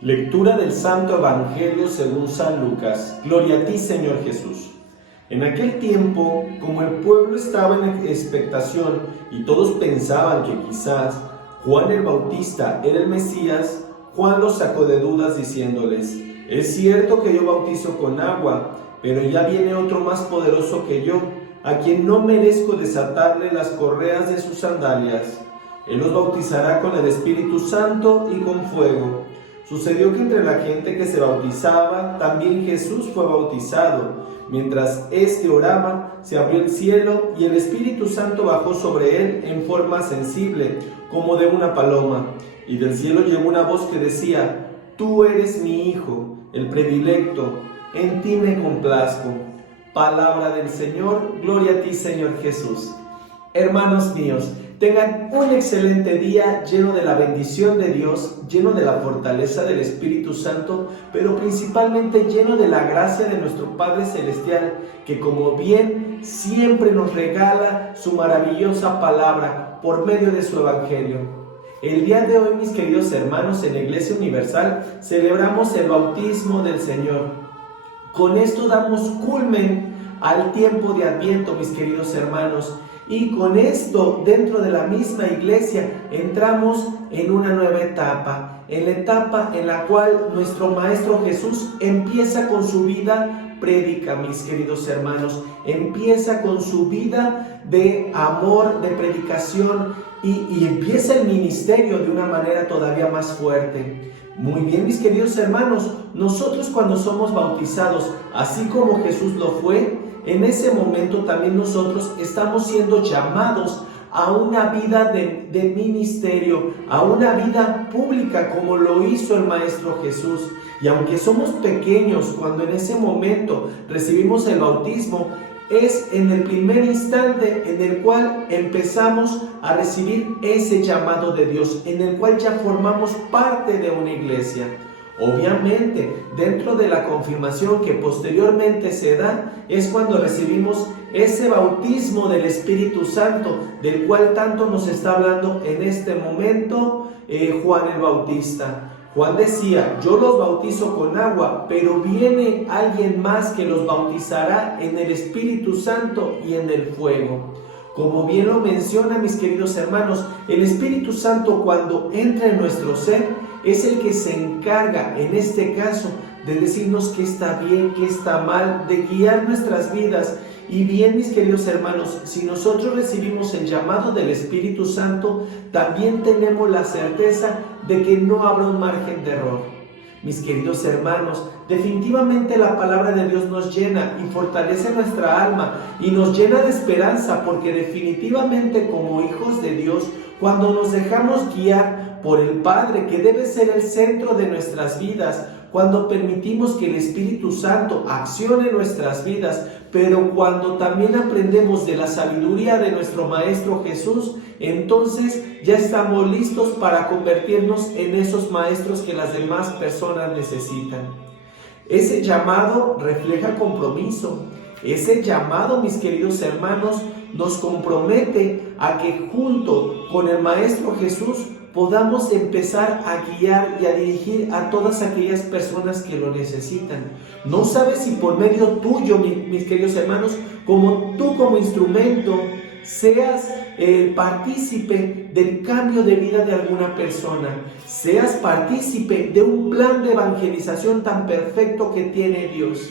Lectura del Santo Evangelio según San Lucas. Gloria a ti, Señor Jesús. En aquel tiempo, como el pueblo estaba en expectación y todos pensaban que quizás Juan el Bautista era el Mesías, Juan los sacó de dudas diciéndoles: es cierto que yo bautizo con agua, pero ya viene otro más poderoso que yo, a quien no merezco desatarle las correas de sus sandalias. Él los bautizará con el Espíritu Santo y con fuego. Sucedió que entre la gente que se bautizaba, también Jesús fue bautizado. Mientras éste oraba, se abrió el cielo y el Espíritu Santo bajó sobre él en forma sensible, como de una paloma. Y del cielo llegó una voz que decía: Tú eres mi Hijo, el predilecto, en ti me complazco. Palabra del Señor, gloria a ti, Señor Jesús. Hermanos míos, tengan un excelente día lleno de la bendición de Dios, lleno de la fortaleza del Espíritu Santo, pero principalmente lleno de la gracia de nuestro Padre Celestial, que como bien siempre nos regala su maravillosa palabra por medio de su Evangelio. El día de hoy, mis queridos hermanos, en la Iglesia Universal celebramos el bautismo del Señor. Con esto damos culmen al tiempo de Adviento, mis queridos hermanos. Y con esto, dentro de la misma iglesia, entramos en una nueva etapa, en la etapa en la cual nuestro Maestro Jesús empieza con su vida prédica, mis queridos hermanos, empieza con su vida de amor, de predicación y empieza el ministerio de una manera todavía más fuerte. Muy bien, mis queridos hermanos, nosotros cuando somos bautizados, así como Jesús lo fue, en ese momento también nosotros estamos siendo llamados a una vida de ministerio, a una vida pública como lo hizo el Maestro Jesús. Y aunque somos pequeños, cuando en ese momento recibimos el bautismo, es en el primer instante en el cual empezamos a recibir ese llamado de Dios, en el cual ya formamos parte de una iglesia. Obviamente, dentro de la confirmación que posteriormente se da, es cuando recibimos ese bautismo del Espíritu Santo, del cual tanto nos está hablando en este momento Juan el Bautista. Juan decía: yo los bautizo con agua, pero viene alguien más que los bautizará en el Espíritu Santo y en el fuego. Como bien lo menciona, mis queridos hermanos, el Espíritu Santo, cuando entra en nuestro ser, es el que se encarga, en este caso, de decirnos qué está bien, qué está mal, de guiar nuestras vidas. Y bien, mis queridos hermanos, si nosotros recibimos el llamado del Espíritu Santo, también tenemos la certeza de que no habrá un margen de error. Mis queridos hermanos, definitivamente la palabra de Dios nos llena y fortalece nuestra alma y nos llena de esperanza, porque definitivamente como hijos de Dios, cuando nos dejamos guiar por el Padre, que debe ser el centro de nuestras vidas, cuando permitimos que el Espíritu Santo accione en nuestras vidas, pero cuando también aprendemos de la sabiduría de nuestro Maestro Jesús, entonces ya estamos listos para convertirnos en esos maestros que las demás personas necesitan. Ese llamado refleja compromiso. Ese llamado, mis queridos hermanos, nos compromete a que junto con el Maestro Jesús podamos empezar a guiar y a dirigir a todas aquellas personas que lo necesitan. No sabes si por medio tuyo, mis queridos hermanos, como tú como instrumento, seas el partícipe del cambio de vida de alguna persona, seas partícipe de un plan de evangelización tan perfecto que tiene Dios.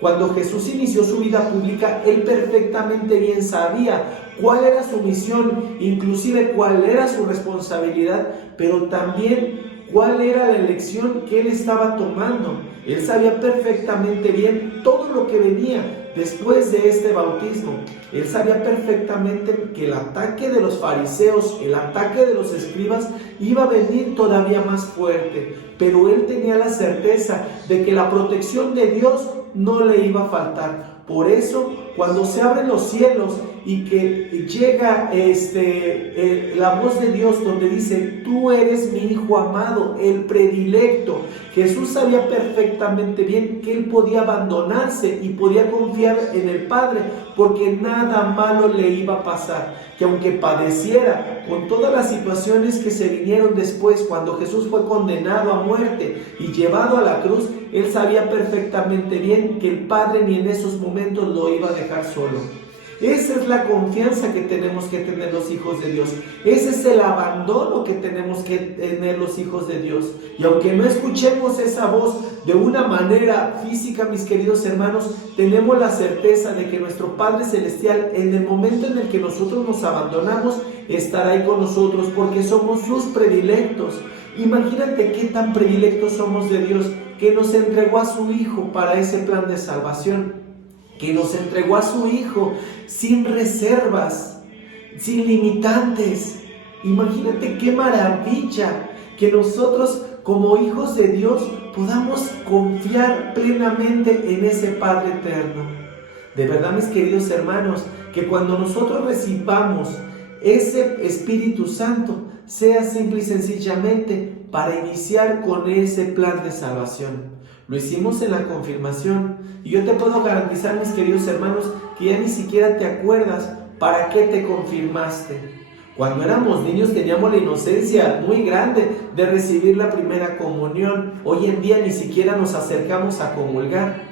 Cuando Jesús inició su vida pública, Él perfectamente bien sabía cuál era su misión, inclusive cuál era su responsabilidad, pero también cuál era la elección que Él estaba tomando. Él sabía perfectamente bien todo lo que venía después de este bautismo. Él sabía perfectamente que el ataque de los fariseos, el ataque de los escribas iba a venir todavía más fuerte, pero Él tenía la certeza de que la protección de Dios no le iba a faltar. Por eso, cuando se abren los cielos y que llega la voz de Dios donde dice: tú eres mi hijo amado, el predilecto. Jesús sabía perfectamente bien que él podía abandonarse y podía confiar en el Padre, porque nada malo le iba a pasar, que aunque padeciera con todas las situaciones que se vinieron después, cuando Jesús fue condenado a muerte y llevado a la cruz, él sabía perfectamente bien que el Padre ni en esos momentos lo iba a dejar solo. Esa es la confianza que tenemos que tener los hijos de Dios. Ese es el abandono que tenemos que tener los hijos de Dios. Y aunque no escuchemos esa voz de una manera física, mis queridos hermanos, tenemos la certeza de que nuestro Padre Celestial, en el momento en el que nosotros nos abandonamos, estará ahí con nosotros, porque somos sus predilectos. Imagínate qué tan predilectos somos de Dios, que nos entregó a su Hijo para ese plan de salvación, que nos entregó a su Hijo sin reservas, sin limitantes. Imagínate qué maravilla que nosotros como hijos de Dios podamos confiar plenamente en ese Padre eterno. De verdad, mis queridos hermanos, que cuando nosotros recibamos ese Espíritu Santo, sea simple y sencillamente para iniciar con ese plan de salvación. Lo hicimos en la confirmación y yo te puedo garantizar, mis queridos hermanos, que ya ni siquiera te acuerdas para qué te confirmaste. Cuando éramos niños teníamos la inocencia muy grande de recibir la primera comunión. Hoy en día ni siquiera nos acercamos a comulgar.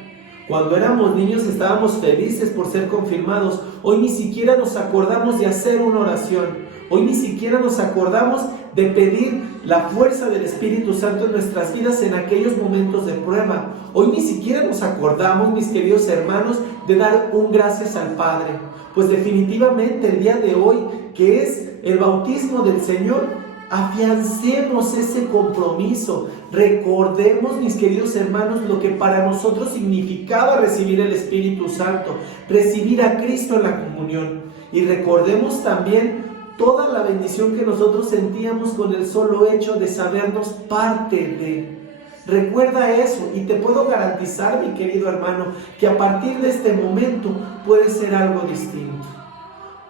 Cuando éramos niños estábamos felices por ser confirmados. Hoy ni siquiera nos acordamos de hacer una oración. Hoy ni siquiera nos acordamos de pedir la fuerza del Espíritu Santo en nuestras vidas en aquellos momentos de prueba. Hoy ni siquiera nos acordamos, mis queridos hermanos, de dar un gracias al Padre. Pues definitivamente el día de hoy, que es el bautismo del Señor, afiancemos ese compromiso. Recordemos, mis queridos hermanos, lo que para nosotros significaba recibir el Espíritu Santo, recibir a Cristo en la comunión. Y recordemos también toda la bendición que nosotros sentíamos con el solo hecho de sabernos parte de. Recuerda eso y te puedo garantizar, mi querido hermano, que a partir de este momento puede ser algo distinto.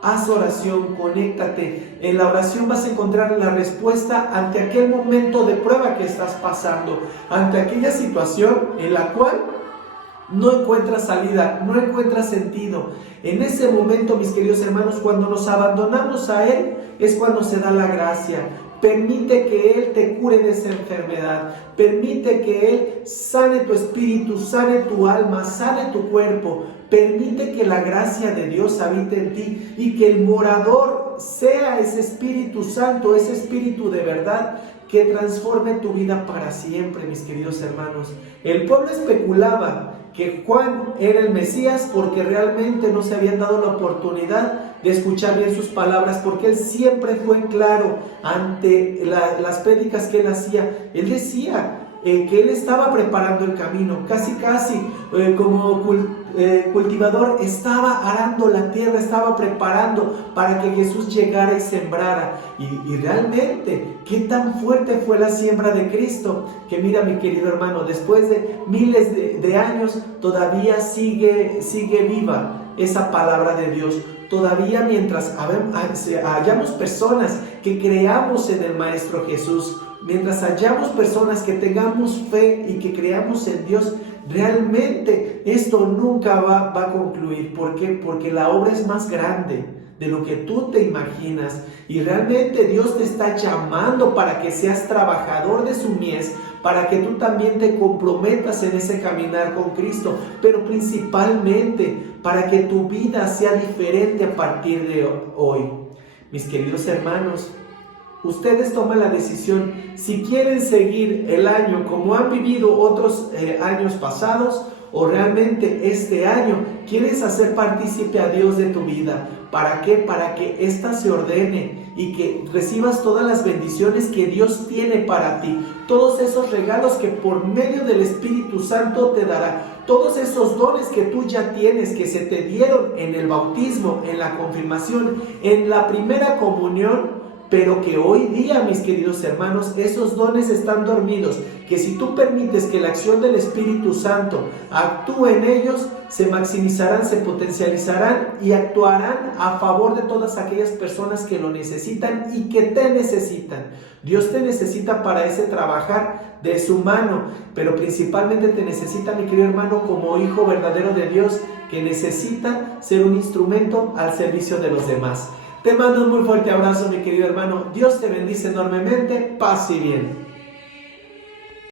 Haz oración, conéctate. En la oración vas a encontrar la respuesta ante aquel momento de prueba que estás pasando, ante aquella situación en la cual no encuentras salida, no encuentras sentido. En ese momento, mis queridos hermanos, cuando nos abandonamos a Él, es cuando se da la gracia. Permite que Él te cure de esa enfermedad. Permite que Él sane tu espíritu, sane tu alma, sane tu cuerpo. Permite que la gracia de Dios habite en ti y que el morador sea ese Espíritu Santo, ese Espíritu de verdad que transforme tu vida para siempre, mis queridos hermanos. El pueblo especulaba que Juan era el Mesías porque realmente no se habían dado la oportunidad de escuchar bien sus palabras, porque él siempre fue claro ante las prédicas que él hacía. Él decía que él estaba preparando el camino, casi como cultivador estaba arando la tierra, estaba preparando para que Jesús llegara y sembrara. Y realmente, qué tan fuerte fue la siembra de Cristo, que mira, mi querido hermano, después de miles de años, todavía sigue viva esa palabra de Dios. Todavía mientras hayamos personas que creamos en el Maestro Jesús, mientras hayamos personas que tengamos fe y que creamos en Dios, realmente esto nunca va a concluir. ¿Por qué? Porque la obra es más grande de lo que tú te imaginas, y realmente Dios te está llamando para que seas trabajador de su mies, para que tú también te comprometas en ese caminar con Cristo, pero principalmente para que tu vida sea diferente a partir de hoy. Mis queridos hermanos, ustedes toman la decisión si quieren seguir el año como han vivido otros años pasados, o realmente este año quieres hacer partícipe a Dios de tu vida. ¿Para qué? Para que ésta se ordene y que recibas todas las bendiciones que Dios tiene para ti, todos esos regalos que por medio del Espíritu Santo te dará, todos esos dones que tú ya tienes, que se te dieron en el bautismo, en la confirmación, en la primera comunión. pero que hoy día, mis queridos hermanos, esos dones están dormidos, que si tú permites que la acción del Espíritu Santo actúe en ellos, se maximizarán, se potencializarán y actuarán a favor de todas aquellas personas que lo necesitan y que te necesitan. Dios te necesita para ese trabajar de su mano, pero principalmente te necesita, mi querido hermano, como hijo verdadero de Dios, que necesita ser un instrumento al servicio de los demás. Te mando un muy fuerte abrazo, mi querido hermano. Dios te bendice enormemente. Paz y bien.